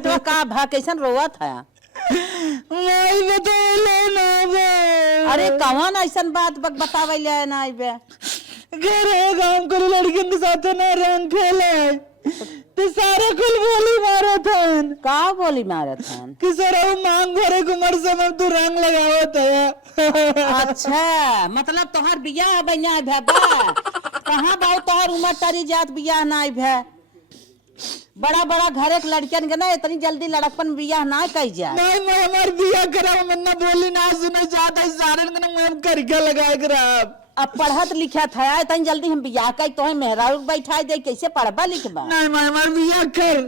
बेटवा का भा कैसन रोवत है? अरे कौन ऐसन बात बतावे ले ना बे? घर काम करे लड़कियों के साथ ना रंग खेले तो सारे कुल बोली मारा था। का बोली मारा था? कि सर मांग भरे कुमार समय तू रंग लगावत है। अच्छा मतलब तोहर बियाह बनिया भे बा? कहाँ बाऊ तोहर उम्र तारी जात बियाह ना भे? बड़ा बड़ा घर एक लड़कियन के ना इतनी जल्दी लड़कपन बियाह ना कही जाए। नहीं मैं हमार बियाह करा मन्ना बोली ना सुना चाहता है सारे के ना मैं करके लगाए करा। अब पढ़त लिखत है इतनी जल्दी हम बियाह कई तो मेहरारू बैठा दे कैसे पढ़बा लिखबा? नहीं मैं हमार बियाह कर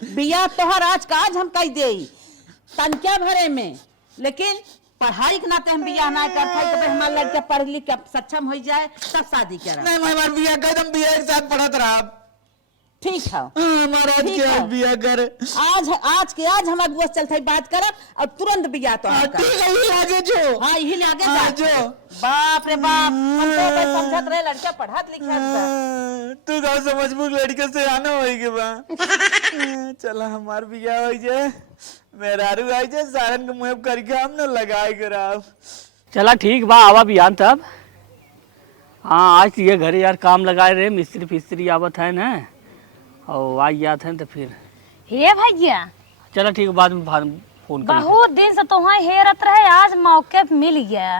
बियाह तोहर आज का आज हम कही दे तनक्या भरे में, लेकिन पढ़ाई के नाते हम बियाह ना करते तो हमारे लड़के पढ़ लिख के सक्षम हो जाए तब शादी कर। नहीं मैं हमार बियाह कर तुम बियाह के साथ पढ़त रहा। ठीक है महाराज के बियाह कर आज के आज हम अगुआ चलते बात करब और तुरंत बियाह तो आगे जो हाँ यही आगे जो बाप रे बाप हम तो समझत रहे लड़का पढ़त लिखत तू का समझबू लड़के से आना होई के बा। चला हमार बियाह हो जाए मेहरारू आई जाए सारन के मुंह करके हम न लगाए कराब। चला ठीक बा आवा बियान तब। हाँ आज ये घरे यार काम लगाए रहे मिस्त्री फिस्त्री आवत है ना और आई जाते हैं तो फिर हे भैया चला ठीक बाद में फोन कर। बहुत दिन से तो वहाँ हेरत रहे आज मौके पे मिल गया।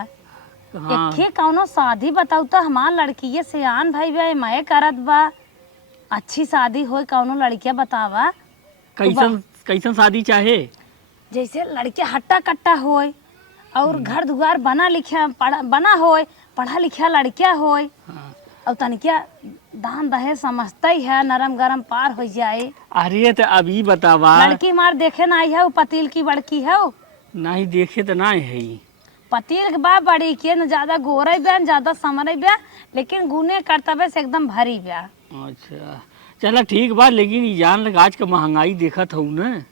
हाँ। एक कौनो शादी बताऊ तो हमार लड़की से आन भाई भाई मैं करत बा अच्छी शादी हो कौनो लड़किया बतावा कैसन कैसन शादी चाहे? जैसे लड़के हट्टा कट्टा होय और घर दुआर बना होय पढ़ा लिखा लड़किया होय और तनिका दान दहेज समझते ही है नरम गरम पार हो जाए। अरे तो अभी बतावा लड़की मार देखे ना आई है पतील की बड़की है नहीं देखे तो ना है पतील के बा बड़ी के न ज्यादा गोरे ब्या ज्यादा समरे ब्या लेकिन गुने कर्तव्य से एकदम भरी ब्या। अच्छा चला ठीक बा लेकिन जान लगा आज का महंगाई देखत हूँ न।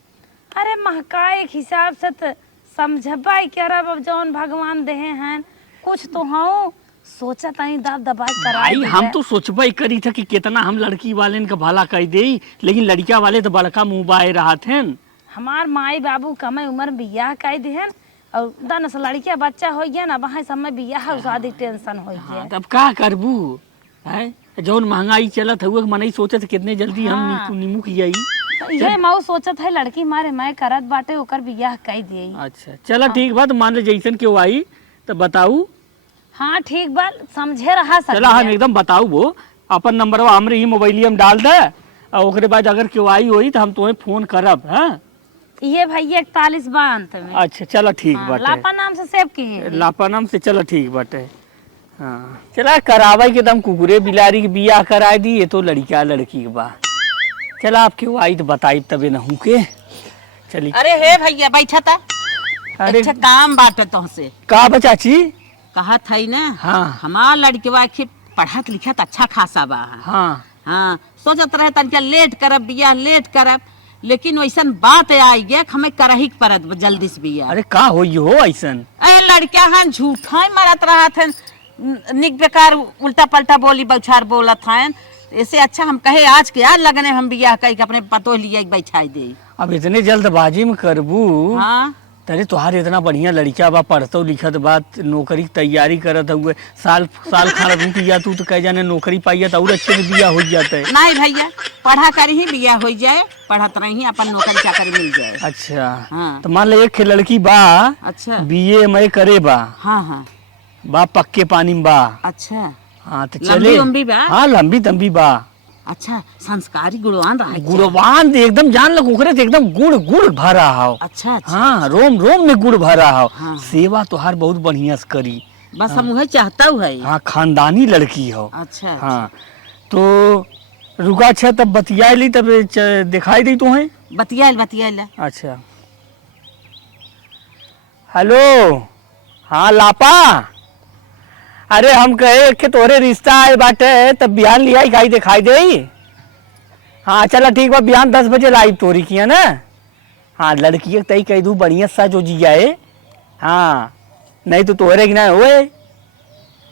अरे महंगाई एक हिसाब से तो समझबा अब जौन भगवान देहे हैं कुछ तो हूँ सोचा तानी दाब दबाई कराई। हम तो सोचबा करी था कि कितना हम लड़की वाले का भला कर दे लेकिन लड़किया वाले तो बड़का मुँह बाए रहा थे। हमार माई बाबू कमे उम्र बियाह कर दिहन और दान से लड़किया बच्चा हो गया ना वहाँ समय बियाह शादी टेंशन हो गया। तब का करबू है जौन महंगाई चलत हुआ मन सोचत कितने जल्दी हम निमुख जाई। ये माऊ सोचत है लड़की मारे मैं करत बाटे ओकर बियाह कर दिए। अच्छा चला ठीक बात मान ले जैसन क्यों आई तो बताऊ। हाँ ठीक बात समझे रहा चला हम एकदम बताऊ वो अपन नंबर हमरे ही मोबाइल में डाल दे और ओकरे बाद अगर क्यों आई होई तो हम तुम्हें फोन करब। हाँ ये भैया 41 बा अंत में। अच्छा चला ठीक बाटे लापा नाम से सेव की है लापा नाम से चला ठीक बाटे। हाँ चला करावा के दम कुकुरे बिलारी के बियाह करा दी ये तो लड़का लड़की के बा। चला आप क्यों आई तो बताई तबे न हूँ के चली। अरे हे भैया बैठा था अरे अच्छा काम बाटे तुमसे का बचाची कहा था ना। हाँ हमार लड़के के पढ़त लिखत अच्छा खासा बा। हाँ हाँ सोचत रहे तनिका लेट करब बियाह लेट करब लेकिन वैसन बात आई गया हमें करही परत जल्दी से बियाह। अरे का हो ऐसन लड़का हन झूठा ही मरत रहा थे निक बेकार उल्टा पल्टा बोली बौछार बोलत हैं। ऐसे अच्छा हम कहे आज के यार लगने हम बियाह कह अपने पतो लिए बैठाई दे। अब इतने जल्दबाजी में करबू। हाँ तरे तुहार इतना बढ़िया लड़का बा पढ़तो लिखत बात नौकरी की तैयारी करत हुए साल साल खाना रुक जा तू तो कह जाने नौकरी पाइया तो और अच्छे से बियाह हो जाता है। नहीं भैया पढ़ा कर ही बियाह हो जाए पढ़त रही अपन नौकरी चाकरी मिल जाए। अच्छा हाँ। तो मान ले एक लड़की बा अच्छा बीए में करे बा। हाँ हाँ बा पक्के पानी में बा। अच्छा हाँ तो लंबी चले उम्बी बा। हाँ लंबी तंबी बा। अच्छा संस्कारी गुणवान रहा गुणवान एकदम जान लग ओकरे एकदम गुड़ गुड़ भरा हो। अच्छा अच्छा हाँ रोम रोम में गुड़ भरा हो। हाँ। सेवा तोहार बहुत बढ़िया से करी। बस हम वही चाहता हूँ है। हाँ खानदानी लड़की हो। अच्छा हाँ तो रुका अच्छा तब बतिया ली तब दिखाई दी तुम्हें बतिया। अच्छा हेलो हाँ लापा अरे हम कहे कि तोरे रिश्ता आए बाटे तब बिहान लिया गाई दिखाई दे। हाँ चला ठीक बा बिहान 10 बजे लाइव तोरी किया ना। हाँ लड़की तई कह दू बढ़िया सा जो जिया है। हाँ नहीं तो तोहरे की ना हुए।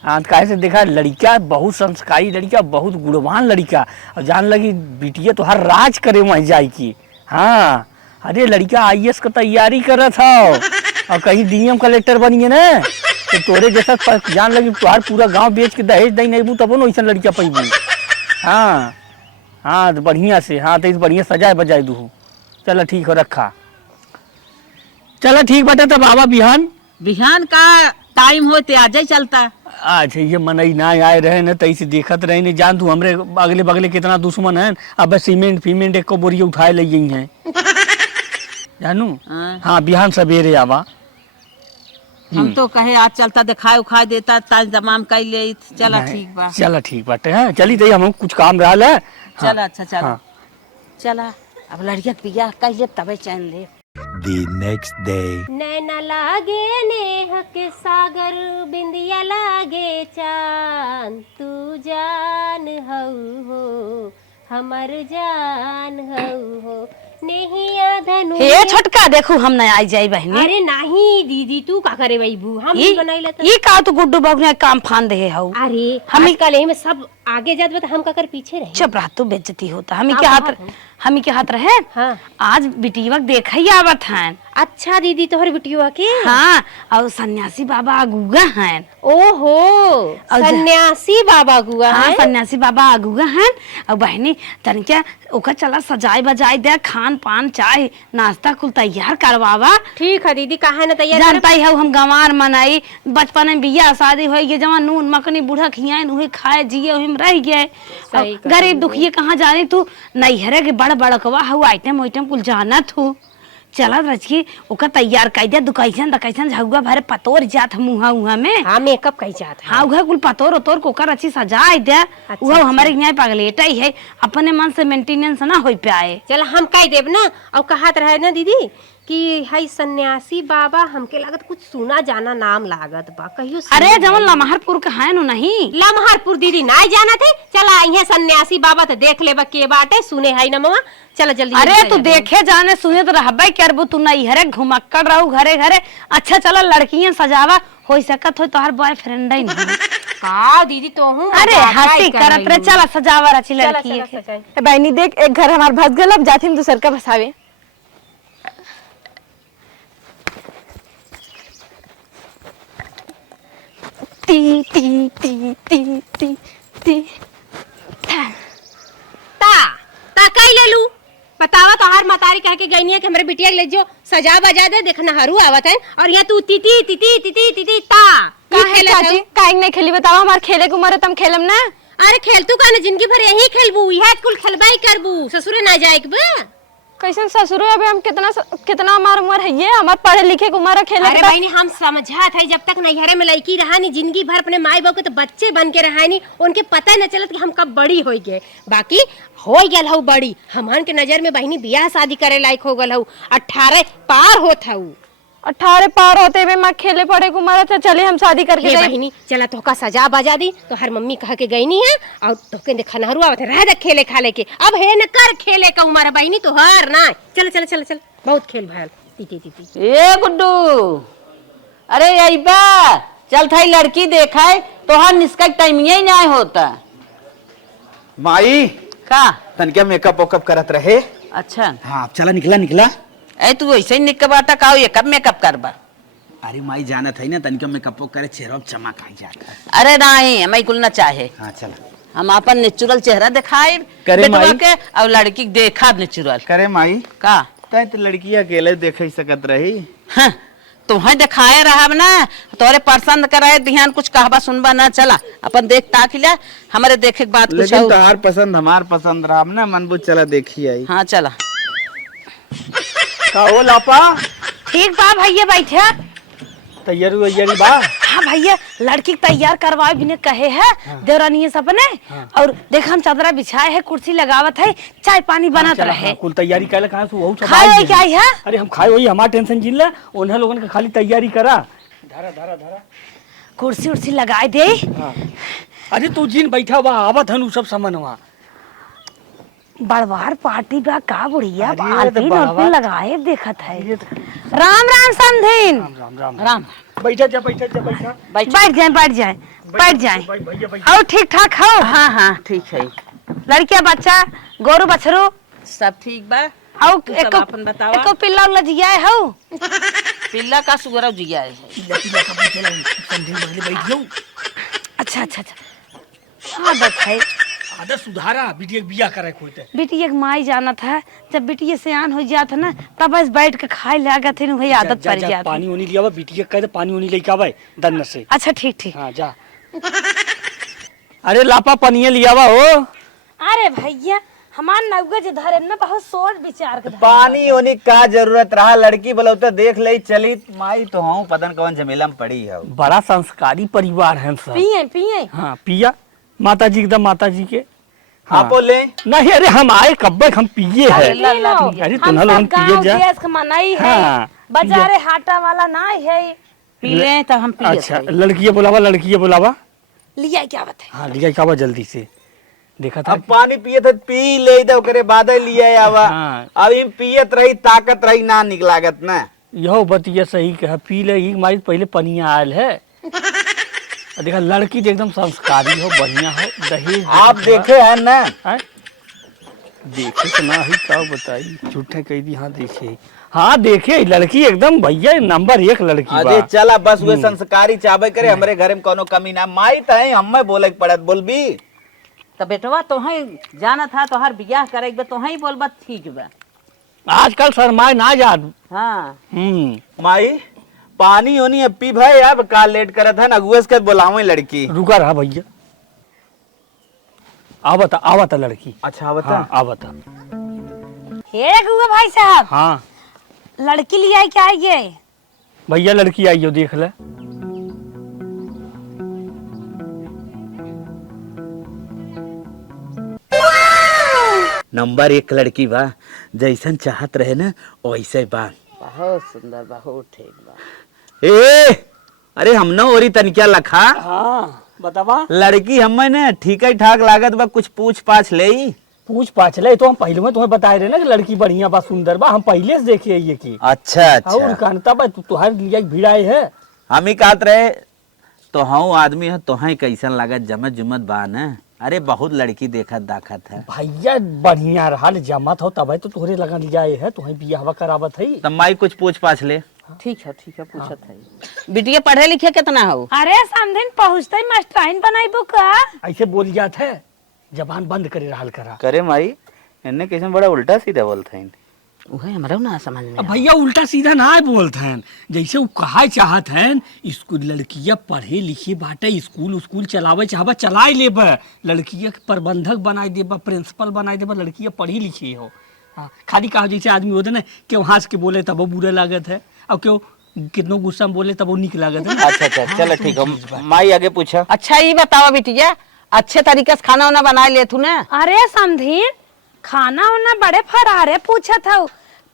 हाँ तो कैसे देखा लड़का बहुत संस्कारी लड़का बहुत गुणवान लड़का और जान लगी बिटिया तो हर राज करे वहीं जाए की। हाँ अरे लड़का आईएएस का तैयारी कर रहा था और कहीं डीएम कलेक्टर बनिए ना तो तोरे जैसा जान लगी तुहार पूरा गांव बेच के दहेज दई नहीं तब न वैसा लड़का पैबू। हाँ हाँ तो बढ़िया से, हाँ तो बढ़िया सजाए बजाए दू। चलो ठीक हो रखा। चलो ठीक बाटे तब आवा बिहान। बिहान का टाइम होते आ जाए चलता। आज ये मनई ना आए रहे न तैसे देखत रहे न जान तू हमरे अगले बगले कितना दुश्मन है। अब सीमेंट फीमेंट एक को बोरिया उठाए ले गई है जानू। हाँ बिहान सवेरे आवा। हम तो कहे आज चलता दिखाए उखाए देता ताज तमाम कर ले। चला ठीक बा। चला ठीक बाटे। हाँ चली तई हम कुछ काम रहा है। चला अच्छा चला चला अब लड़किया के बियाह कहिए तबे चैन ले। The next day. नैना लागे नेह के सागर बिंदिया लागे चांद तू जान हऊ हो हमर जान हऊ हो नेहिया धनु। हे छोटका देखू हम न आई जाई बहनी। अरे नहीं दीदी तू का करे वही बू हम ई बनाई लेते। ई का तू गुड्डू बगने काम फान दे हऊ। अरे हम आजकल में सब आगे जात बा हम का कर पीछे रहे। चुप रह तू बेइज्जती होता। हम के हाथ रहे। हाँ। आज बिटिया देख ही आवत हैं। अच्छा दीदी तोहर बिटिया के। हाँ और सन्यासी बाबा अगुआ हैं। ओहो सन्यासी बाबा गुआ हाँ है। सन्यासी बाबा अगुआ हैं और बहनी तनिका ओका चला सजाए बजाए दे खान पान चाय नाश्ता कुल तैयार करवावा। ठीक है दीदी काहे ना तैयार जानता ही है हम गंवार मनाई बचपन में बियाह शादी हो गई जमा नून मकनी बूढ़ा खियाए उहे खाए जिए उहे में रह गए। सही और गरीब दुखिए कहाँ जाने तू नैहरे के बड़ बड़कवा हु आइटम वाइटम कुल जानत हूँ। चला रचकी ओका तैयार कर दे दुकैसन दकैसन झगुआ भरे पतोर जात मुहा उहा में। हाँ मेकअप कही जात है। हाँ उहे कुल पतोर उतोर कोकर अच्छी सजाए दे। उहा हमारे यहाँ पगलेटा ही है अपने मन से मेंटेनेंस ना हो पाए। चल हम कह देब ना और कहत रहे ना दीदी कि हाई सन्यासी बाबा हमके लागत कुछ सुना जाना नाम लागत बा कहियो। अरे जवन लमहरपुर का है नो नहीं। लमहरपुर दीदी ना जाना थे। चला आई सन्यासी बाबा तो देख लेबा के बाटे सुने है ना ममा। चला जल्दी। अरे तू देखे जाने सुने तो रहबे करबू तू नहीं हरे घुमक्कड़ रहू घरे घरे। अच्छा चला लड़कियां सजावा हो सकत हो तोहर बॉयफ्रेंड ही नहीं। का दीदी तो हूं। अरे हंसी करत रे चला सजावा रची लड़की के। बहनी देख एक घर हमार भस गल अब जाते हम दूसर का भसावे। ती ती ती ती ती ती ता कई ले लू बतावा तोहार मतारी कह के गईनी है कि हमरे बिटिया ले जो सजा बजा दे देखना हरू आवत है और यहाँ तू तीती तीती तीती तीती ता काहे चाची काहे नहीं खेली बतावा हमार खेले के उम्र तम खेलम ना। अरे खेल तू का ना जिंदगी भर यही खेलबू यह कुल खेलबाई करबू ससुरे ना जाए बे। कैसन ससुर अबे हम कितना हमार उम्र है ये हमार पढ़े लिखे के उम्र खेले। अरे बहनी हम समझात है जब तक नैहरे में लड़की रहा नहीं जिंदगी भर अपने माई बाप के तो बच्चे बन के रहा नहीं उनके पता न चलत कि हम कब बड़ी हो गए। बाकी हो गल हूँ बड़ी हमान के नजर में बहनी बियाह शादी करे लायक हो गल हूँ 18 पार होत हूँ। 18 पार होते हुए मैं खेले पड़े को उम्र था चले हम शादी करके गए। बहनी चला तो का सजा बजा दी तो हर मम्मी कह के गई नहीं है और तो के देखना हरू आवत रह दे खेले खाले के अब है न कर खेले का उम्र बहनी तो हर ना। चल चल चल चल बहुत खेल भयल तीती तीती। ए गुड्डू अरे यही बा चल था लड़की देखाए तो हर निष्का टाइम ही नहीं होता। माई का तनके मेकअप वेकअप करत रहे। अच्छा हाँ चला निकला। ऐ तू ऐसे ही निक बाटा का ये कब मेकअप करबा। अरे माई जाना था ना तनके मेकअप करे चेहरा चमक आ जाता। अरे नहीं हमें कुल ना चाहे हाँ चला हम अपन नेचुरल चेहरा दिखाए करे माई के और लड़की देखा नेचुरल करे माई का तै तो लड़की अकेले देख ही सकत रही। हाँ, तुम्हें दिखाए रहा ना तोरे पसंद कराए ध्यान कुछ कहबा सुनबा ना चला अपन देख ताक लिया हमारे देखे के बात कुछ लेकिन तोहार पसंद हमार पसंद रहा ना मन बुझ चला देखी आई। हाँ चला का हो लापा ठीक बा भैया बैठे। तैयारी वैयारी बा। हाँ भैया लड़की तैयार करवाए भी ने कहे है देवरानी सपने। और देख हम चादरा बिछाए है कुर्सी लगावत है चाय पानी बनत रहे। कुल तैयारी कैले कहां से वहू सब खाए क्या है। अरे हम खाए वही हमार टेंशन जिन ले उन्हें लोगन के खाली तैयारी करा। धरा कुर्सी उर्सी लगाए दे। अरे तू जिन बैठा बा आवत हनु सब सामानवा बड़वार पार्टी बा का बुढ़िया अरे तो बाल्टी बड़वा- नोटी लगाए देखत है। राम राम समधिन। राम बैठा जा बैठ जाए और ठीक ठाक हो। हाँ हाँ ठीक है लड़किया बच्चा गोरू बछरू सब ठीक बा। औ सब एको अपन बतावा। एको पिल्ला उल्ला जिया है हौ पिल्ला का सुगरा जिया है। अच्छा अच्छा अच्छा आदत है आदत सुधारा बिटिया बिया करे खोते बिटिया के माई जाना था जब बिटिया सियान हो जाता ना तब बस बैठ के खाए लगा थे वही आदत पड़ जाती। पानी उनी लिया बिटिया कह दे पानी उनी लेके आवे दन से। अच्छा ठीक ठीक। हाँ जा। अरे लापा पनिया लिया हो। अरे भैया हमार नौगज धरे में बहुत सोच विचार के पानी होने का जरूरत रहा, लड़की बोलो तो देख ले चली माई तो हूँ पतन कौन झमेला में पड़ी है। बड़ा संस्कारी परिवार है सब। पिए पिए। हाँ पिया माता जी एकदम माता जी के। हाँ बोले नहीं अरे हम आए कब हम पिए है। अरे तुम्हारा लोग पिए जा। गैस का मनाई है हाँ, बाजारे हाटा वाला ना है पी ले तो हम पिए। अच्छा लड़कियां बुलावा लिया क्या बात है। हाँ लिया क्या जल्दी से देखा था। अब पानी पिए थे पी ले तो करे बाद लिए आवा। हाँ। अब इन पियत रही ताकत रही ना निकलागत ना। यहो बतिया सही कहा पी ले ही मारी पहले पनिया आयल है। देखा लड़की तो एकदम संस्कारी हो बढ़िया हो दहेज आप देखे हैं ना। है? देखे तो ना ही क्या बताई झूठे कह दी। हाँ देखे हाँ देखे लड़की एकदम भैया नंबर 1 लड़की अरे चला बस वे संस्कारी चाबे करे हमरे घर में कोनो कमी ना। माई तो है हमें बोले पड़त बोलबी तो बेटवा तो ही जाना था तो हर बियाह करे तो ही बोलबा ठीक बा। आजकल शर्माए ना जान। हाँ माई पानी होनी अब पी भाई अब का लेट करत है अगुआ के बुलावे लड़की। रुका रहा भैया आवता लड़की। अच्छा बता। हाँ आवता। हे गुआ भाई साहब हाँ लड़की लिया क्या ये भैया लड़की आई हो देख ले। नंबर 1 लड़की बा जैसन चाहत रहे ना वैसे बा। बहुत सुंदर बहुत ठीक बा। ए अरे हम न ओरी तनिका लखा। हाँ बतावा लड़की हमें ने ठीक ही ठाक लागत बा कुछ पूछ पाछ ले। पूछ पाछ ले तो हम पहले में तुम्हें बताए रहे ना कि लड़की बढ़िया बा सुंदर बा हम पहले से देखे ये की। अच्छा और अच्छा कांता बा तुहार लिया भिड़ाई है। हम ही कहत रहे तो हाँ आदमी है तो हाँ कैसन लागत जमत जुमत बा न। अरे बहुत लड़की देखत दाखत है भैया बढ़िया रहा जमत हो तब तो तोहरे लगा लिया है तुम्हें बियाह करावत है। तब माई कुछ पूछ पाछ ले। ठीक है पूछत है। बिटिया पढ़े लिखे कितना हो। अरे समझिन पहुँचते मास्टराइन बनाइबो का ऐसे बोल जात है जबान बंद करे रहा करा। करे माई इन्ने कैसे बड़ा उल्टा सीधा बोलते हैं। उहे हमरा ना समझ में अब भैया उल्टा सीधा ना बोलते हैं जैसे वो कहा चाहत हैं स्कूल लड़कियां पढ़े लिखे बाटे स्कूल चलावे चाहबा चलाए लेबा लड़किया के प्रबंधक बनाए देबा प्रिंसिपल बनाए देबा लड़कियां पढ़ी लिखी हो। हाँ खाली कहा जैसे आदमी होते ना क्यों हंस के बोले तब वो बुरा लागत है और क्यों कितनो गुस्सा में बोले तब वो निक लागत है। अच्छा अच्छा चलो ठीक है माई आगे पूछा। अच्छा ये बताओ बिटिया अच्छे तरीके से खाना वाना बना ले तू ना। अरे समझिन खाना वाना बड़े फरारे पूछा था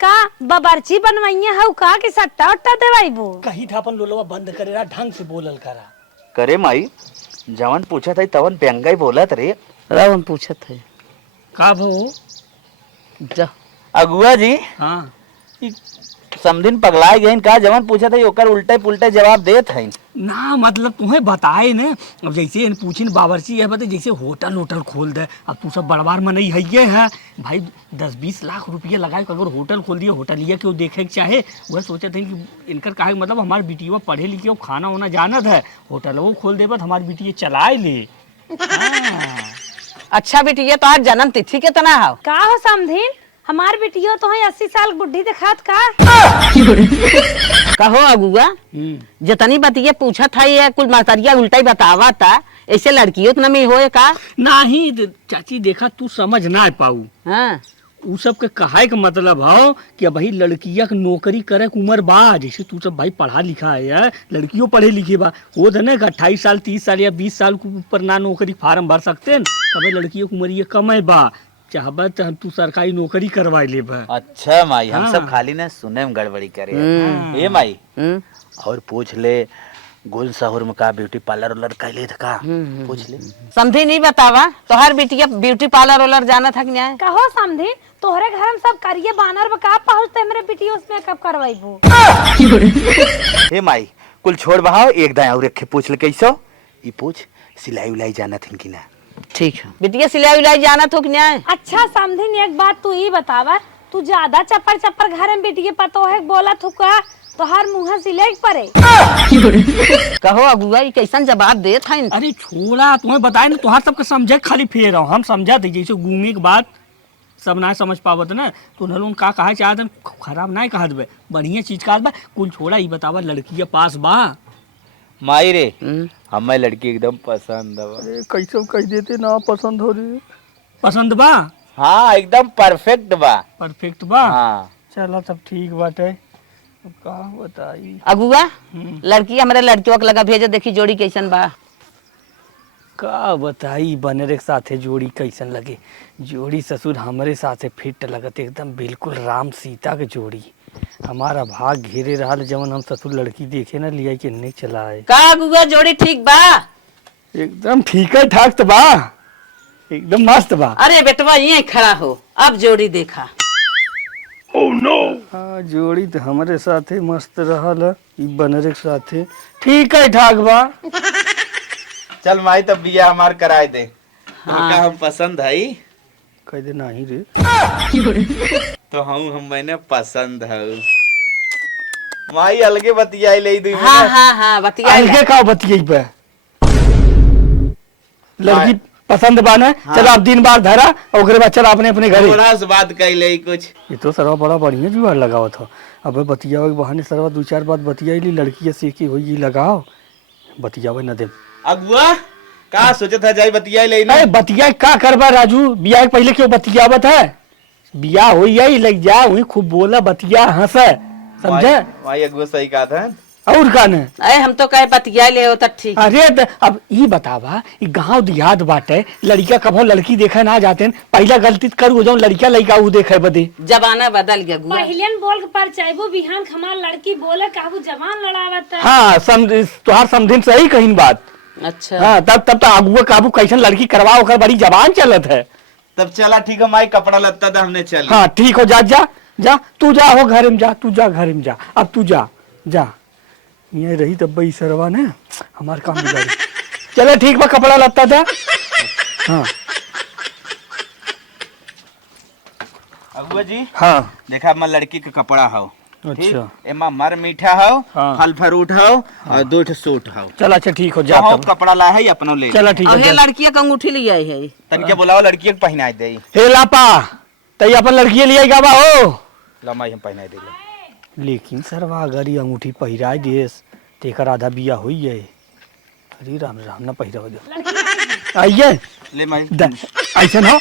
का बबरची बनवाइया हो का कि सट्टा उट्टा देवाइबो कहीं था अपन लोलवा बंद करे रहा ढंग से बोलल करा। करे माई जवन पूछा था तवन व्यंगा ही बोलत रे। रब हम पूछत है का भो जा अगुआ जी हाँ समदिन पगलाए गए का जवन पूछा था ओकर उल्टे पुल्टे जवाब देत है ना मतलब तुम्हें बताए ने अब जैसे इन पूछिन बावर्ची है बता जैसे होटल खोल दे अब तू सब बड़बार में नहीं है भाई 10-20 लाख रुपया लगाए अगर होटल खोल दिए होटलिया के देखे के चाहे वह सोचे थे कि इनकर कहा मतलब हमारे बिटिया पढ़े लिखे खाना वाना जानत है होटल वो खोल दे हमारी बिटिया चलाए ले। अच्छा बिटिया तो आज जन्म तिथि कितना हो। का हो समझिन हमार बेटियो तो है 80 साल बुढ़ी दिखात का कहो अगुआ जितनी बतिया पूछा था ये कुल मातरिया उल्टा ही बतावा था ऐसे लड़कियों तो नहीं होए का। नहीं चाची देखा तू समझ ना पाऊ। हाँ उ सब के कहाए का मतलब हो कि भाई लड़किया के नौकरी करे के उम्र बा जैसे तू सब भाई पढ़ा लिखा है लड़कियों पढ़े लिखे बा वो तो नहीं 28 साल 30 साल या 20 साल के ऊपर ना नौकरी फार्म भर सकते हैं भाई लड़कियों की उम्र ये कम है बा चाहबा तो तू सरकारी नौकरी करवाई ले बा। अच्छा माई हम हाँ। सब खाली ना सुने में गड़बड़ी करे ये माई और पूछ ले गुल शहर में का ब्यूटी पार्लर वालर कैले था का पूछ ले। समझी नहीं बतावा तो हर बिटिया ब्यूटी पार्लर वालर जाना था क्या। कहो समझी तोहरे घर में सब करिए बानर बका पहुंचते मेरे बेटी उसमें कब करवाइबो। हे माई कुल छोड़ बहाओ एक दाएं और रखे पूछ ले कैसो ये पूछ सिलाई उलाई जाना थी कि ना। ठीक है बिटिया सिलाई उलाई जाना तो क्या। अच्छा समझी एक बात तू ही बतावा तू ज्यादा चप्पर चप्पर घर में बेटिए पतो है बोला थुका तो हर मुंह सिले पड़े। कहो अगुआ ई कैसन जवाब देत है। अरे छोड़ा, तुम्हें बताए ना तुहार सबके समझे खाली फेर रहो, हम समझा थे जैसे घूमे के बाद सब ना समझ पावत ना तो नलों का कहा चाहत खराब ना कहा देबे, बढ़िया चीज कहा बा। कुल छोड़ा ई बतावा लड़की के पास बा माई रे हमें लड़की एकदम पसंद है। अरे कैसे कह देते ना पसंद हो रही पसंद बा। हाँ एकदम परफेक्ट बा। परफेक्ट बा। हाँ चलो तब ठीक बाटे। अब का बताई अगुआ लड़की हमारे लड़कियों के लगा भेजे देखी जोड़ी कैसन बा। का बताई बनरे के साथे जोड़ी कैसन लगे। जोड़ी ससुर हमारे साथे फिट लगत एकदम बिल्कुल राम सीता के जोड़ी। हमारा भाग घेरे रहा जवन हम ससुर लड़की देखे ना लिया के नहीं चलाए। का अगुआ जोड़ी ठीक बा। एकदम ठीक है ठाक तो बा, एकदम मस्त बा। अरे बेटवा यहीं खड़ा हो, अब जोड़ी देखा। Oh no. हाँ जोड़ी तो हमारे साथे मस्त रहल है, ई बनरे के साथे ठीक है ठाक बा। चल माई तब बिया हमार कराए दे। हाँ। का हम पसंद है कह दे नहीं रे तो हम मैंने पसंद है माई अलगे बतियाई ले दी। हाँ हाँ हाँ बतिया अलगे का बतियाई पे लड़की पसंद बा ना। हाँ। चल आप दिन बार धरा और ओकरे बाद चल अपने अपने घरे। थोड़ा सा बात कह ले कुछ। ये तो सरवा बड़ा बढ़िया जुगाड़ लगाओ था। अब बतियावे के बहाने सरवा दो चार बात बतियाई ली लड़की से की हुई लगाओ बतियावे न दे। अगुआ का सोचे था जाई बतियाई ले। अरे बतिया का करबा राजू, बियाह के पहले क्यों बतियावत है। बियाह हो यही लग जा हुई खूब बोला बतिया हंसे समझे। भाई अगुआ सही कहा था। और का ने अरे हम तो कहे बतिया ले होता ठीक। अरे अब ये बतावा ई गांव देहात बाटे लड़का कभो लड़की देखे ना जाते पहला गलती कर हो जाऊं लड़का लड़का ऊ देखे बदे। जमाना बदल गया गुआ। पहले बोल के पर चाहबो बिहान हमार लड़की बोले काबू जवान लड़ावत है। हाँ तुहार समझिन सही कहीं बात। अच्छा हाँ तब आगू काबू कैसन लड़की करवाओ कर बड़ी जबान चलत है। तब चला ठीक है माई कपड़ा लगता था हमने चल। हाँ ठीक हो जा जा जा तू जा हो घर में जा तू जा घर में जा अब तू जा जा ये रही तब भाई सरवा ने हमार काम बिगाड़ी। चले ठीक बा कपड़ा लगता था। हाँ अगुआ जी हाँ देखा मैं लड़की के कपड़ा हो। अच्छा एमा मर मीठा हो। हाँ। फल फ्रूट हो। और 2 सूट हो। चल अच्छा ठीक हो जा तो तब। कपड़ा ला है अपनो ले। चला ठीक अब है ये जा। लड़की का अंगूठी ले आई है। तनिके बुलाओ लड़की के पहनाए दे। हे लापा तई अपन लड़की लिए गाबा हो। लमाई हम पहनाए दे। लेकिन सरवा अगर ये अंगूठी पहिराए दिएस तेकर आधा बिया होई है। अरे राम राम ना पहिरा हो जा आइए ले माई ऐसे ना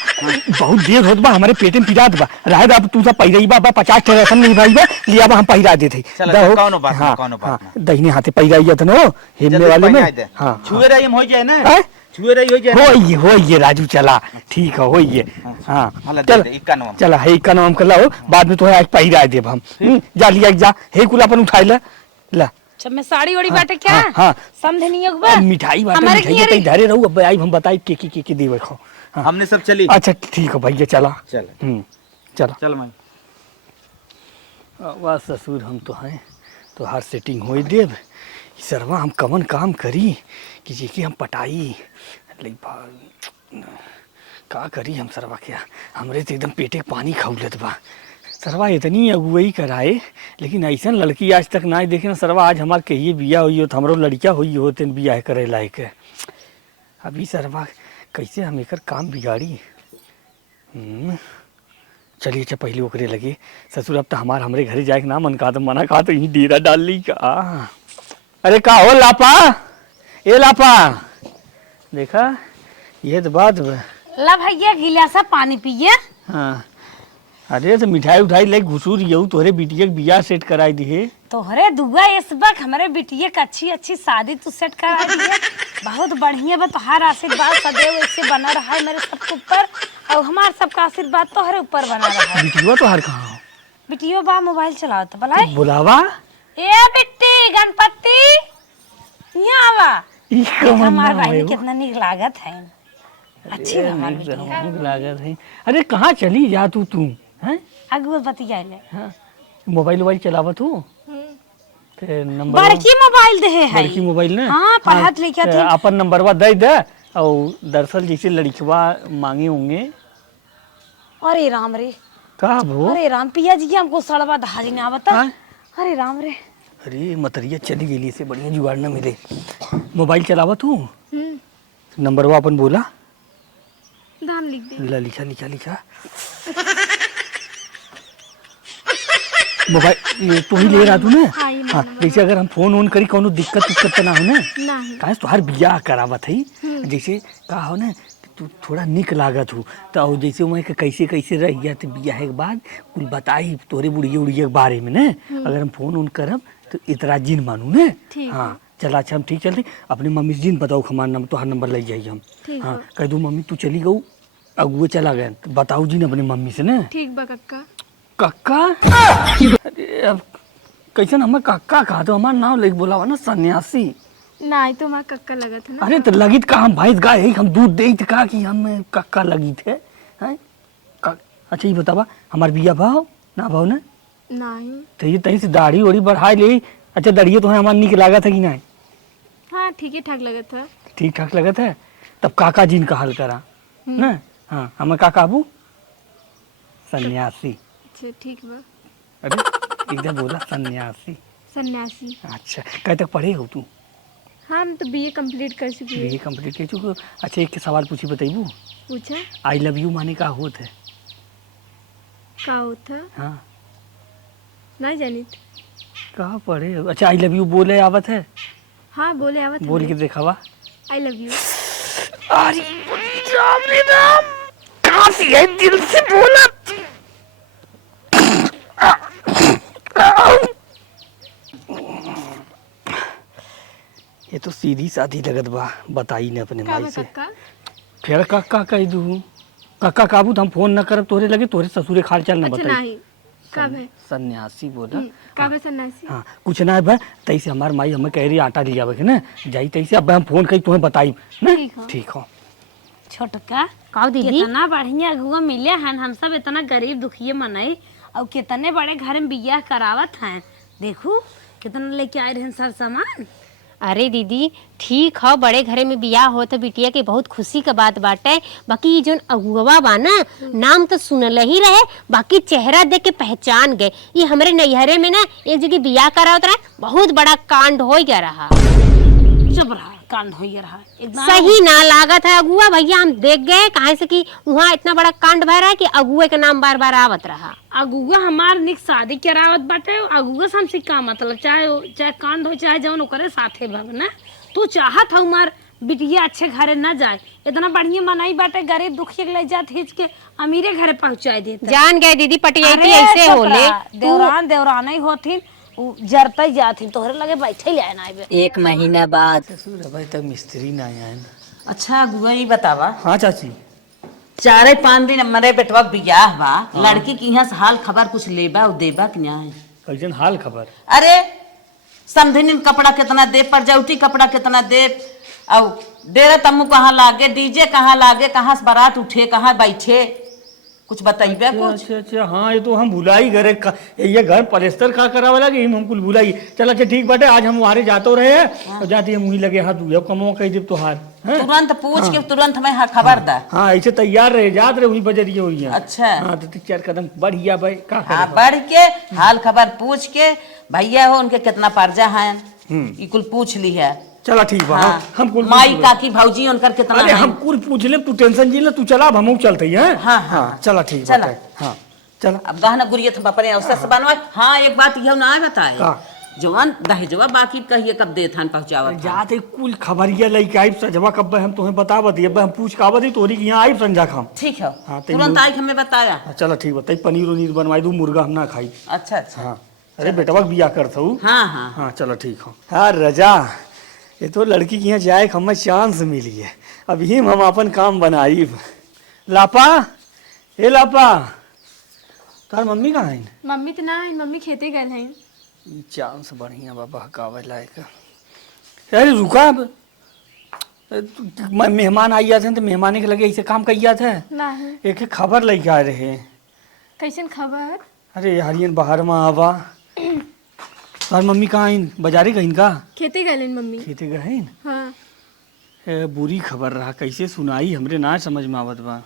बहुत देर होत बा हमारे पेट में पीड़ात बा रहे अब तू सब पहिराई बा 50 टेरेसन नहीं भाई बा लिया बा हम पहिरा देते। चल कौनो बात ना कौनो बात ना। दहिने हाथे पहिराई जत नो हेमने वाले में। हाँ छुए रही हो जाए ना। हैं? छुए रही हो जाए। हो ये राजू चला ठीक है हो ये। हाँ हाला चल दे इक्का नाम। चला हे का नाम कर लो बाद में तो आज पहिरा देब हम। जा लिया जा हे कुल अपन उठाई ला ला। अच्छा मैं साड़ी ओड़ी बाटे क्या। हाँ, हाँ। समझे नहीं होगा मिठाई बाटे हमारे मिठाई की तई धरे रहू अब आई हम बताई के देवे खो। हाँ। हमने सब चली। अच्छा ठीक है भैया चला। चल चला चल माई। वाह ससुर हम तो हैं तो हर सेटिंग हो देव सरवा हम कमन काम करी कि जी की हम पटाई का करी हम सरवा क्या हमरे तो एकदम पेटे के पानी खौलत बा। सरवा इतनी अगुवई कराए लेकिन ऐसा लड़की आज तक ना देखे ना सरवा आज हमार कहिए बिया हुई हो तो हमरो लड़किया हुई हो तेन बिया करे लायक। अभी सरवा कैसे हम एकर काम बिगाड़ी। चलिए अच्छा पहले ओकरे लगे ससुर अब तो हमरे घरे जाए के ना मन का तो मना कहा तो यही डेरा डाल ली का। अरे का हो लापा ए लापा देखा ये तो बात ला भैया गिलासा पानी पिए। हाँ अरे तो मिठाई उठाई ले घुसूर यू तोहरे बिटिया के बियाह सेट कराई दिए। तोहरे दुआ इस वक्त हमारे बिटिया का अच्छी शादी तू सेट करा दिए। बहुत बढ़िया बा तोहार आशीर्वाद सदैव ऐसे बना रहा है मेरे सबके ऊपर और हमार सबका आशीर्वाद तोहरे ऊपर बना रहा है। बिटिया तो हर कहाँ हो बिटियो बा मोबाइल चलाओ तो बुलाए बुलावा ए बिट्टी गणपति यहाँ आवा। हमार बहनी कितना निक लागत है। अच्छी बा हमार बिटिया। लागत है। अरे कहाँ चली जा तू हैं अगुआ बतिया ले। हाँ मोबाइल वोबाइल चलावत हूँ ते नंबर बड़की मोबाइल दे है बड़की मोबाइल ने हाँ पढ़त लिखत है। अपन नंबरवा दे दे और दरअसल जैसे लड़कवा मांगे होंगे। अरे राम रे का भो? अरे राम पिया जी के हमको सड़वा दहाजी ने आवता। हाँ? अरे राम रे। अरे मतरिया चली गई से बढ़िया जुगाड़ न मिले। मोबाइल चलावा तू? नंबर वो अपन बोला दान लिख दे। ला लिखा लिखा लिखा। मोबाइल ये तू ही ले रहा तू ना? हाँ, ये हाँ जैसे अगर हम फोन ऑन करी कोनो दिक्कत उक्कत ना हो ना? नहीं। काहे तोहार बियाह करावत है जैसे का हो ना तू थोड़ा निक लागत हो तो जैसे मैं कैसे कैसे रह गया तो बियाह के बाद कुल बताई तोरे बुढ़िया उड़िया के बारे में ना। अगर हम फोन ऑन करब तो इतरा जिन मानू ना। हाँ चला अच्छा हम ठीक चलते अपनी मम्मी से जिन बताओ हमारा नंबर तोहार नंबर ले जाइए हम। हाँ कह दू मम्मी तू चली गऊ अगुए चला गए तो बताओ जी ना अपनी मम्मी से ना। ठीक बा कक्का। कक्का? अरे अब कैसे हमें कक्का कहा तो हमारा नाम लेके बोला ना सन्यासी। नहीं तो हमारा कक्का लगा था ना। अरे तो लगी का हम भैंस गाय है हम दूध दे का कि हम कक्का लगी थे हैं? अच्छा ये बतावा हमार बिया भाव ना भाव ना? नहीं। तो ये तहीं से दाढ़ी ओढ़ी बढ़ाई ले। अच्छा दाढ़ी तो हमारा निक लगा था कि नहीं? हाँ ठीक ही ठाक लगा था। ठीक ठाक लगा था तब काका जी का हल करा ना। हाँ हमें काका अबू सन्यासी। अच्छा ठीक बा। अरे एकदम बोला सन्यासी। सन्यासी। अच्छा कहे तक पढ़े हो तू? हम तो बीए कंप्लीट कर चुकी है। बीए कंप्लीट कर चुके हो? अच्छा एक सवाल पूछी बताइबू पूछा आई लव यू माने का होत है? का होता? हाँ नहीं जानी। कहाँ पढ़े हो? अच्छा आई लव यू बोले आवत है? हाँ बोले आवत है। बोल के दिखावा। I love you. अरे राम रे राम कहाँ से है दिल से बोला। ये तो सीधी साधी लगत बा बताई ने अपने का माई बा से। कक्का? फिर कक्का कह दू कक्का काबू तो हम फोन न करब तोरे लगे तोरे ससुरे खाल चल न अच्छा बताई। नहीं। कब है? सन्यासी बोला। कब है सन्यासी? हाँ कुछ ना है तैसे हमार माई हमें कह रही आटा लिया के ना जाई तैसे अब हम फोन करी तुम्हें बताई ना। ठीक हो। छोटका काऊ दीदी कितना बढ़िया अगुआ मिले हैं। हम सब इतना गरीब दुखिए मनाई और कितने बड़े घर में बियाह करावत हैं। देखू कितना लेके आए रहे सर सामान। अरे दीदी ठीक है बड़े घरे में बियाह हो तो बिटिया के बहुत खुशी का बात बाटे। बाकी ये जो अगुआ बा ना नाम तो सुनल ही रहे बाकी चेहरा देख के पहचान गए। ये हमारे नैहरे में ना एक जगह बियाह करावत रहा बहुत बड़ा कांड हो गया रहा। चुप रहा कांड हो रहा एकदम सही ना लागत है अगुआ भैया हम देख गए कहाँ से कि वहाँ इतना बड़ा कांड भय रहा है कि अगुए का नाम बार बार आवत रहा। अगुआ हमार निक शादी करावत बाटे। अगुआ से हमसे का मतलब चाहे कांड हो चाहे जौन ओकरे साथे भगना। तू चाहत हो हमार बिटिया अच्छे घरे न जाए इतना बढ़िया मनाई बाटे गरीब दुखिया के ले जात हिच के अमीरे घरे पहुंचाए देते। जान गए दीदी पटियाई अरे ऐसे चुप होले। रहा, देवरान देवरान ही होथिन जरते जाथिन तोहरे लगे बैठे ले आए ना। एक महीना बाद। ससुर अभी तक मिस्त्री ना आया है। अच्छा गुआ ही बतावा। हाँ चाची 4-5 दिन हमारे बेटवा के बियाह बा। लड़की की यहाँ से हाल खबर कुछ लेबा और देबा कि नहीं? कैसन हाल खबर? अरे समधिन कपड़ा कितना दे परजौती कपड़ा कितना दे और डेरा तम्मू कहाँ लागे डीजे कहाँ लागे कहाँ से बारात उठे कहाँ बैठे कुछ बताइबे कुछ। अच्छा अच्छा हाँ ये तो हम भुलाई घरे ये घर पलस्तर का करावा लगे हम कुल भुलाई। चल अच्छा ठीक बाटे आज हम वहारे जाते रहे हैं और जाती है मुही लगे हाथ धुआ कमो कह दे तोहार तुरंत पूछ के तुरंत मैं खबर दा। हाँ ऐसे तैयार रहे जात रहे वही बजरिए हुई है। अच्छा हाँ तो 4 कदम बढ़िया भाई का हाँ बढ़ के हाल खबर पूछ के भैया हो उनके कितना पर्जा है ये कुल पूछ ली है। चला ठीक बा। हाँ, हम कुल माई काकी भौजी उनकर कितना अरे है? हम कुल पूछ ले तू टेंशन जी ले तू चला अब हम चलते हैं। हाँ, हाँ चला ठीक चला। बाटे। हाँ चला अब गहना गुड़िया तो अपने अवसर से बनवाए। हाँ एक बात यह ना बताए का? जवान दहेजवा बाकी कहिए कब दे थान पहुंचावत जाते कुल खबरिया लई आई सजवा कब हम तुम्हें बतावा दिए हम पूछ का दी तोरी की यहाँ आई संजा खाम। ठीक है हाँ, तुरंत आई हमें बताया। चला ठीक बताई पनीर उनीर बनवाई दू मुर्गा हम ना खाई। अच्छा अच्छा हाँ अरे बेटवा बिया करता हूँ। हाँ हाँ हाँ चलो ठीक हो। हाँ रजा ये तो लड़की के यहाँ जाए हमें चांस मिली है अभी हम अपन काम बनाई। लापा ए लापा तार मम्मी कहाँ है? मम्मी तो ना है मम्मी खेते गए हैं। चांस बढ़िया बाबा हकावे लायक। अरे रुका अब मेहमान आई जाते हैं तो मेहमाने के लगे ऐसे काम कही थे। नहीं। एक खबर लेके आ रहे हैं। कैसन खबर? अरे हरियन बाहर में आवा तार मम्मी कहाँ आइन बाजारे गईन का? खेते गए हैं मम्मी। खेते गईन। हाँ। बुरी खबर रहा कैसे सुनाई हमरे ना समझ में आवत बा।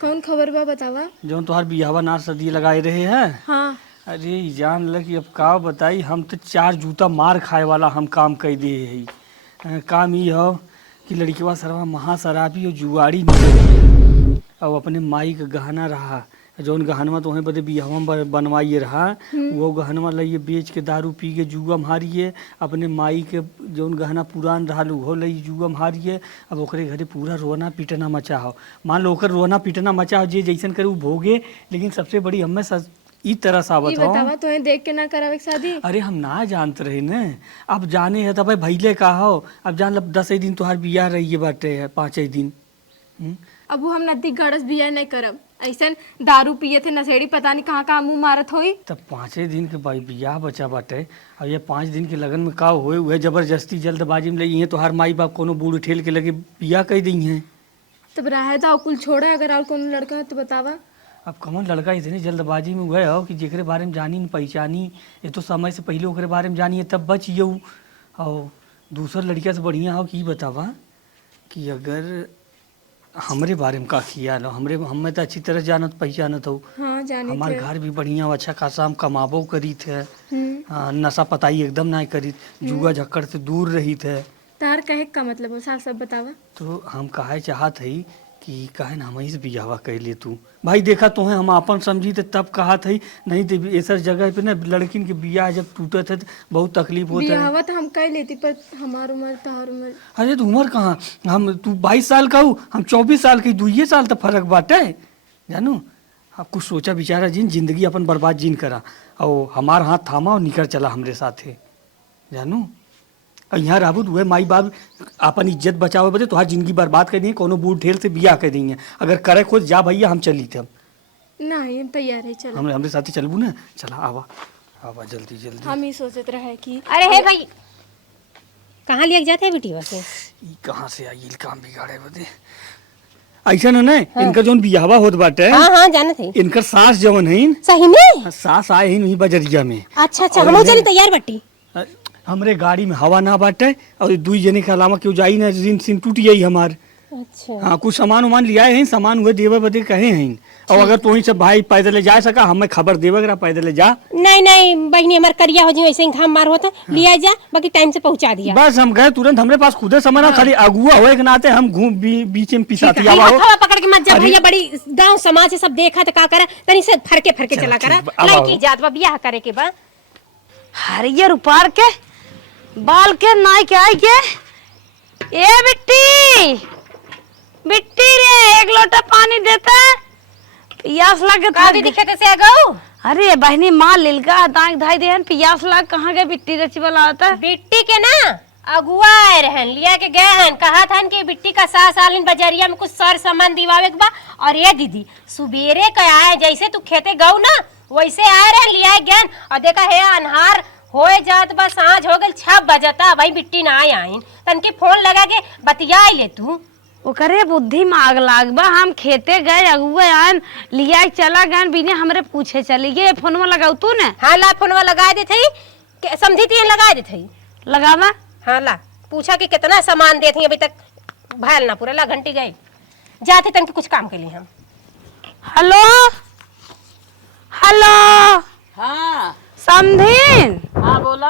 कौन खबर बा बतावा। जो तुहार बियाहवा नार सदी लगाए रहे हैं। हाँ अरे ई जान ल कि अब का बताई, हम तो 4 जूता मार खाए वाला हम काम कर दिए है। काम ये हो कि लड़कीवा सरवा महाशराबी और जुआड़ी निकली और अपने माई का गहना रहा, जौन गहनवा तो वहीं बदे बियाहवा में बनवाइए रहा, वो गहनवा लइए बेच के दारू पी के जुआ मारिए, अपने माई के जौन गहना पुरान रहा वो लई जुआ मारिए। अब ओकरे घरे पूरा रोना पीटना मचा हो। मान लो ओकर रोना पीटना मचा हो, जे जैसन करे वो भोगे। लेकिन सबसे बड़ी हमें ई तरह साबित हो। बतावा तो देख के ना करावे शादी। अरे हम ना जानते रहे न, अब जाने है तब भैले का हो। अब जान लब 10 दिन तुहार बियाह रही बाटे 5 दिन। अब हम नदी गरस बिया नहीं करब, ऐसा दारू पिए थे नशेड़ी, पता नहीं कहाँ कहाँ मुंह मारत होई। तब 5 दिन के भाई बियाह बचा बाटे और ये 5 दिन के लगन में का होए हुए जबरदस्ती जल्दबाजी में लगी है। तोहार माई बाप कोनो बूढ़ ठेल के लगे बियाह कर दी है। तब रहे तो कुल छोड़े, अगर और कोनो लड़का है तो बतावा। अब कमन लड़का इतनी जल्दबाजी में हुए हो कि जेकरे बारे में जानी न पहचानी, ये तो समय से पहले ओकरे बारे में जानिए तब बच यू। और दूसर लड़किया से बढ़िया हो कि बतावा कि अगर हमरे बारे में का ख्याल हो, हमें तो अच्छी तरह जानत पहचानत हो। हाँ जाने हमारे घर भी बढ़िया हो, अच्छा खासा हम कमाबो करी थे। नशा पताई एकदम ना करी, जुआ झक्कड़ से दूर रही थे। तार कहे का मतलब हो साफ सब बतावा। तो हम कहे चाहत है कि कहे ना हम से बियाहवा कर ले तू। भाई देखा तुम्हें हम अपन समझी थे तब कहा था, नहीं तो ऐसा जगह पे ना लड़किन के बियाह जब टूटत है तो बहुत तकलीफ होता है। बियाहवा तो हम कर लेती, पर हमार उम्र तोहार उम्र। अरे तो उम्र कहाँ, हम तू 22 साल का हूँ, हम 24 साल की, 2 साल तो फर्क बाटे जानू। अब कुछ सोचा विचारा जिन जिंदगी अपन बर्बाद जिन करा और हमार हाथ थामा और निकल चला हमरे साथे जानू। और यहाँ रहबू तो माई बाप अपन इज्जत बचावे बदे तोहार जिंदगी बर्बाद कर दी, कोनो बूढ़ ढेल से बियाह कर दी। अगर करे खुद जा भैया हम चली थे। नहीं हम तैयार है, चलो हमरे साथी चलबू ना, चला आवा आवा जल्दी जल्दी। हम ही सोचते रहे कि अरे हे भाई, कहाँ लिया जाते हैं बेटी वैसे? ई कहाँ से आई काम बिगाड़े बदे। ऐसा न इनका जोन बियाहवा होत बाटे। हाँ हाँ जाने थे। इनकर सास जवन है, सही में? सास आए हैं बजरिया में। अच्छा अच्छा, हम चली तैयार बट्टी। हमरे गाड़ी में हवा ना बाटे और 2 जने के अलावा क्यों जाई ना, रिन सिन टूट गई हमार। अच्छा हाँ कुछ सामान उमान लिया है, सामान हुए देवे बदे कहे हैं। और अगर तू ही सब भाई पैदल जा सका हमें खबर देवे, अगर पैदल जा। नहीं नहीं बहनी, हमार करिया हो जी ऐसे ही घाम मार होता, लिया जा, बाकी टाइम से पहुंचा दिया। बस हम गए तुरंत, हमरे पास खुदे समय ना, खाली अगुआ होए के नाते हम घूम बीच में पिसाती आवा हो। हवा पकड़ के मत जा भैया, बड़ी गांव समाज से सब देखा तो का करा, तनी से फरके फरके चला करा। लड़की जात बा बियाह करे के बा। हरियर उपार के बाल के नाई के आई के। ए बिट्टी बिट्टी रे, एक लोटा पानी देता, पियास लगे का दीदी खेते से आ गऊ। अरे बहनी माँ लिलका दांग धाई देहन, पियास लग कहाँ गए बिट्टी रची वाला आता। बिट्टी के ना अगुआ आए रहन, लिया के गए हन, कहा था कि बिट्टी का सास आलिन बजरिया में कुछ सर सामान दिवावे के बा। और ये दीदी सुबेरे का आए, जैसे तू खेते गऊ ना वैसे आए रहन, लिया गए और देखा है अनहार होए जात बा, सांझ हो गल 6 बजता, भाई बिट्टी ना आइन, तनके फोन लगा के बतिया ले तू। ओकरे बुद्धि में आग लाग बा, हम खेते गए अगुआ आन लिया चला गए बिना हमरे पूछे चली गए। फोनवा लगाऊ तू ने? हाँ ला फोनवा लगा दे थी, समझी थी लगा दे थी। लगावा। हाँ ला पूछा कि कितना सामान दे थी, अभी तक भाल ना पूरा ला घंटी गई जाते तन के कुछ काम के लिए हम। हेलो हेलो हाँ समधीन। हाँ बोला।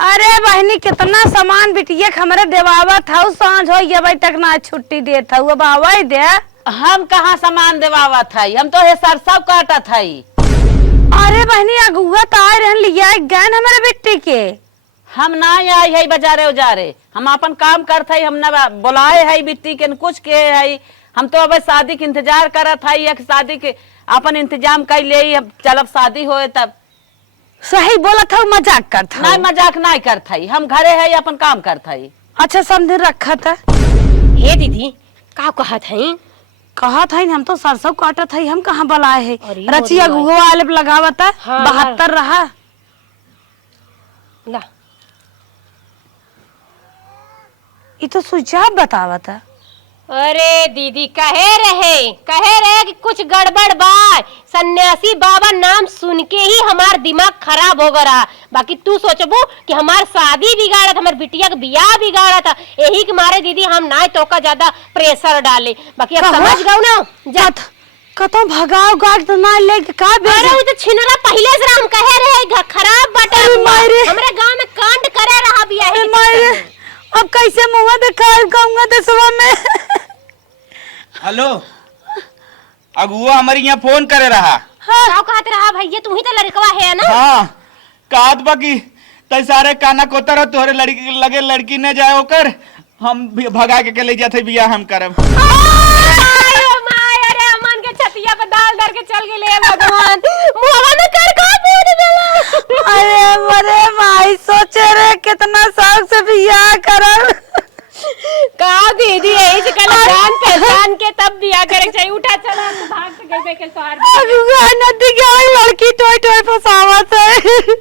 अरे बहनी कितना सामान बिटिया हमरे देवावा था, सांझ हो गया भाई तक ना छुट्टी दे था, अब आवा दे। हम कहाँ सामान देवावा था, हम तो हे सरसों काटा था। अरे बहनी अगुआ तो आए रहन, लिया गए हमारे बिट्टी के। हम ना आई है बाजारे उजारे, हम अपन काम करते हम ना बुलाए है बिट्टी के कुछ के है। हम तो अब शादी के इंतजार करत है, या शादी के अपन इंतजाम कर ले, चलब शादी होए तब। सही बोला था, मजाक करता। नहीं मजाक नहीं करता, हम घरे है अपन काम करता। अच्छा समझे रखा था। हे दीदी का कहा था? कहा था हम तो सरसों काटा था, हम कहाँ बुलाए है। अरे रचिया गुगो वाले लगावा था। हाँ, 72 रहा ला। ये तो सुझाव बतावा था। अरे दीदी कहे रहे कि कुछ गड़बड़ बा, सन्यासी बाबा नाम सुन के ही हमार दिमाग खराब हो गया। बाकी तू सोचबू कि हमार शादी बिगाड़ा था, हमार बिटिया का बियाह बिगाड़ा था, यही के मारे दीदी हम ना तो का ज्यादा प्रेशर डाले। बाकी अब समझ गऊ ना, कतो भगाव गाट ना ले का अरे वो तो छिनरा पहले से हम कहे रहे खराब बटे हमरा गांव में कांड करे रहा बिया है मारे अब कैसे मुंह दिखाए कहूंगा दसवा में। हेलो अगुआ हमारे यहाँ फोन करे रहा। हाँ कहत रहा भैया तू ही तो लड़कवा है ना। हाँ कहत बाकी तई सारे काना कोतर हो तोहरे लड़की लगे लड़की न जाए ओकर हम भी भगा के ले जाते बिया हम करब। अरे अमन के छतिया पे दाल धर के चल गेले भगवान मुहवा में कर का पूरी देला। अरे मरे माई सोचे रे कितना शौक से बियाह करब का दीदी यही से कल जान पहचान के तब बियाह करे चाहिए। उठा चला तू भाग के गई के तोहार अगुआ नदी के लड़की टोय टोय फसावत है।